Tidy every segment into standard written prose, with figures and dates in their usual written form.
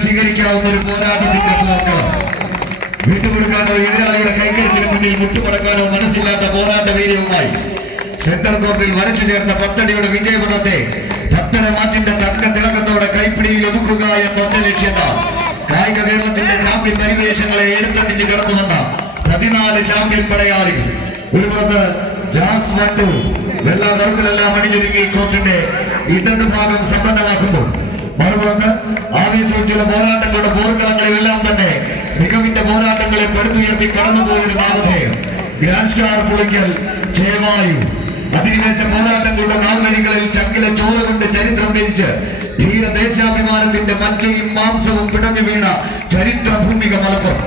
സ്വീകരിക്കാവുന്ന ഒരു പോരാട്ടത്തിന്റെ പോക്ക് വിട്ടുകൊടുക്കാനോ എതിരാളിയുടെ കൈകരുത്തിന് മുന്നിൽ മുട്ടുമടക്കാനോ മനസ്സില്ലാത്ത പോരാട്ട വീര്യവുമായി സെന്റർ കോർട്ടിൽ വരച്ചു ചേർന്ന പത്തടിയുടെ വിജയപഥത്തെ പത്തരമാറ്റിന്റെ തങ്ക തിളക്കത്തോടെ കൈപ്പിടിയിൽ ഒതുക്കുക എന്ന ഒറ്റ ലക്ഷ്യത കായിക കേരളത്തിന്റെ ചാമ്പ്യൻ പരിവേഷങ്ങളെ എടുത്തടിഞ്ഞ് കടന്നുവന്ന 14 ചാമ്പ്യൻ പടയാളികൾ. ഒരു പുറത്ത് ജാസ് വണ്ടു വെള്ള കറുപ്പിലെല്ലാം അണിഞ്ഞൊരുങ്ങി കോർട്ടിന്റെ ഇടത് ഭാഗം സമ്പന്നമാക്കുമ്പോൾ മറുപുറത്ത് ആവേശോജ്വല പോരാട്ടങ്ങളുടെ പോർക്കളങ്ങളിലെല്ലാം തന്നെ മികവിന്റെ പോരാട്ടങ്ങളെ പടുത്തുയർത്തി കടന്നുപോയൊരു നാമധേയം ഗ്രാൻഡ് സ്റ്റാർ പുളിക്കൽ ചേവായു. അധിനിവേശ പോരാട്ടങ്ങളുടെ നാൾവഴികളിൽ ചങ്കിലെ ചോര കൊണ്ട് ചരിത്രം രചിച്ച് ധീര ദേശാഭിമാനത്തിന്റെ മജ്ജയും മാംസവും പിടഞ്ഞു വീണ ചരിത്ര ഭൂമിക മലപ്പുറം.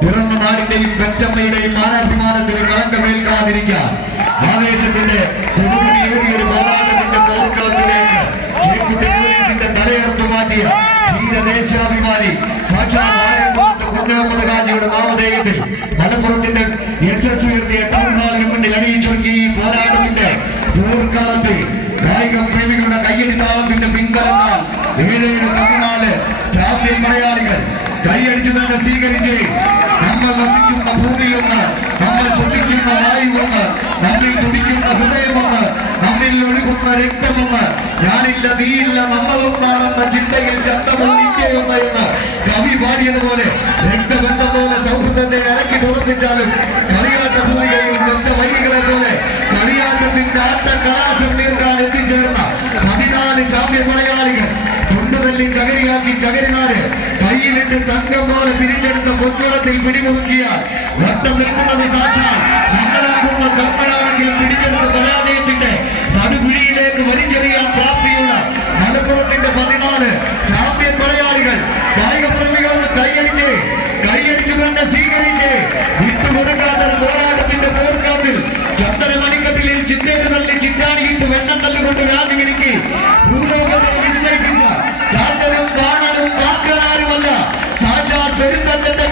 പിറന്ന നാടിന്റെയും പെറ്റമ്മയുടെയും മാനാഭിമാനത്തിന് കളങ്കമേൽക്കാതിരിക്കാൻ ആവേശത്തിന്റെ തുടുമുടിയേറിയൊരു പോരാട്ടത്തിന്റെ പോർക്കളത്തിലേക്ക് ചേക്കുട്ടി പോലീസിന്റെ തലയർത്തു മാറ്റിയ ധീര ദേശാഭിമാനി സാക്ഷാൽ കുഞ്ഞഹമ്മദ് ഖാജിയുടെ നാമധേയത്തിൽ മലപ്പുറത്തിന്റെ യശസ് ഉയർത്തിയ ടൗൺ ഹാളിന് മുന്നിൽ അണിയിച്ചൊരുക്കി ഈ പോരാട്ടത്തിന്റെ പോർക്കളത്തിൽ കായിക പ്രേമികളുടെ കയ്യടി താളത്തിന്റെ പിൻബലത്താൽ 7-14 ചാമ്പ്യൻ മലയാളികൾ കൈയടിച്ചു തന്നെ സ്വീകരിച്ച് നമ്മൾ വസിക്കുന്ന ഭൂമിയൊന്ന്, നമ്മൾ ശ്വസിക്കുന്ന വായുവൊന്ന്, നമ്മിൽ തുടിക്കുന്ന ഹൃദയമൊന്ന്, നമ്മിൽ ഒഴുകുന്ന രക്തമൊന്ന്, ഞാനില്ല നീയില്ല നമ്മളൊന്നാണെന്ന ചിന്തയിൽ ചന്തമുള്ള ഇന്ത്യയൊന്ന് എന്ന് കവി പാടിയതുപോലെ രക്തബന്ധം പോലെ സൗഹൃദത്തെ ഇറക്കിട്ട് ഉറപ്പിച്ചാലും കളിയാട്ട ഭൂമികയിൽ ബന്ധവൈരികളെ പോലെ കളിയാട്ടത്തിന്റെ ആട്ട കലാശം തീർക്കാൻ എത്തിച്ചേർന്ന 14 ചാമ്പ്യൻ മലയാളികൾ കൊണ്ടുതല്ലി ചകരിയാക്കി ചകരിനാട് കയ്യിലിട്ട് തങ്കം പോലെ പിരിച്ചെടുത്ത പൊൻകുളത്തിൽ പിടിമുറുക്കിയാൽ വട്ടം നിൽക്കുന്നത് സാക്ഷാൽ ഞങ്ങളാകുന്ന കർമ്മനാണെങ്കിൽ പിടിച്ചെടുത്ത പരാജയത്തിന്റെ പടുകുഴിയിലേക്ക് വലിച്ചെറിയാൻ പ്രാപ്തിയുള്ള മലപ്പുറത്തിന്റെ 14 ചാമ്പ്യൻ മലയാളികൾ കായിക പ്രേമികളെന്ന് കൈയടിച്ചു തന്നെ സ്വീകരിച്ച് വിട്ടുകൊടുക്കാത്ത പോരാട്ടത്തിന്റെ പോർക്കളത്തിൽ ചന്ദന മണിക്കട്ടിലിൽ ചിന്തേര് തള്ളി ചിറ്റാണിയിട്ട് വെണ്ണം തല്ലുകൊണ്ട് രാജുവിനിക്ക് ഭൂലോകത്തെ വിസ്മയിപ്പിച്ച ചാത്തനും കാണാനും കാക്കനാരുമല്ല സാക്ഷാൽ പെരുന്തച്ഛന്റെ